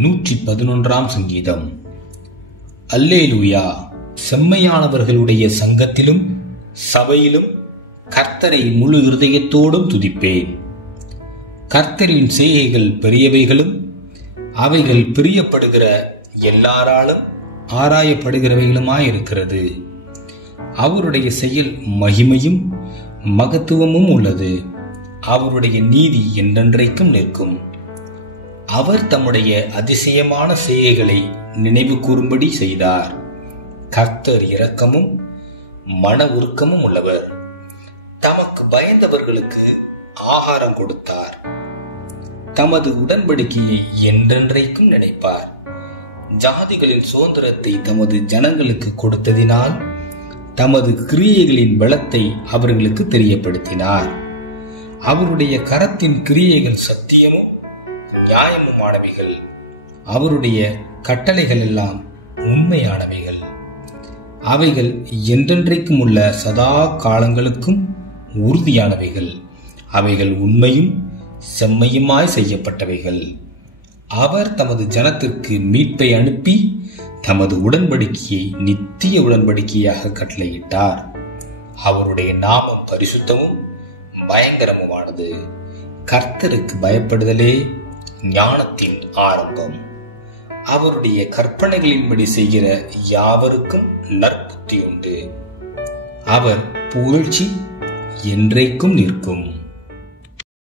111 சங்கீதம். அல்லேலூயா. செம்மையானவர்களுடைய சங்கத்திலும் சபையிலும் கர்த்தரை முழு இருதயத்தோடும் துதிப்பேன். கர்த்தரின் செய்கைகள் பெரியவைகளும் அவைகள் பிரியப்படுகிற எல்லாராலும் ஆராயப்படுகிறவைகளுமாயிருக்கிறது. அவருடைய செயல் மகிமையும் மகத்துவமும் உள்ளது. அவருடைய நீதி என்றென்றைக்கும் நிற்கும். அவர் தம்முடைய அதிசயமான செய்கைகளை நினைவு கூறும்படி செய்தார். கர்த்தர் இரக்கமும் மன உருக்கமும் உள்ளவர். தமக்கு பயந்தவர்களுக்கு ஆகாரம் கொடுத்தார். தமது உடன்படிக்கையை என்றென்றைக்கும் நினைப்பார். ஜாதிகளின் சுதந்திரத்தை தமது ஜனங்களுக்கு கொடுத்ததினால் தமது கிரியைகளின் பலத்தை அவர்களுக்கு தெரியப்படுத்தினார். அவருடைய கரத்தின் கிரியைகள் சத்தியமும் நியாயமுமானவைகள். அவருடைய கட்டளைகள் எல்லாம் உண்மையானவைகள். அவைகள் என்றென்றைக்கும் உள்ள சதா காலங்களுக்கும் உறுதியானவைகள். அவைகள் உண்மையும் செம்மையுமாய் செய்யப்பட்டவைகள். அவர் தமது ஜனத்திற்கு மீட்பை அனுப்பி தமது உடன்படிக்கையை நித்திய உடன்படிக்கையாக கட்டளையிட்டார். அவருடைய நாமம் பரிசுத்தமும் பயங்கரமுமானது. கர்த்தருக்கு பயப்படுதலே ஞானத்தின் ஆரம்பம். அவருடைய கற்பனைகளின்படி செய்கிற யாவருக்கும் நற்புத்தி உண்டு. அவர் புகழ்ச்சி என்றைக்கும் நிற்கும்.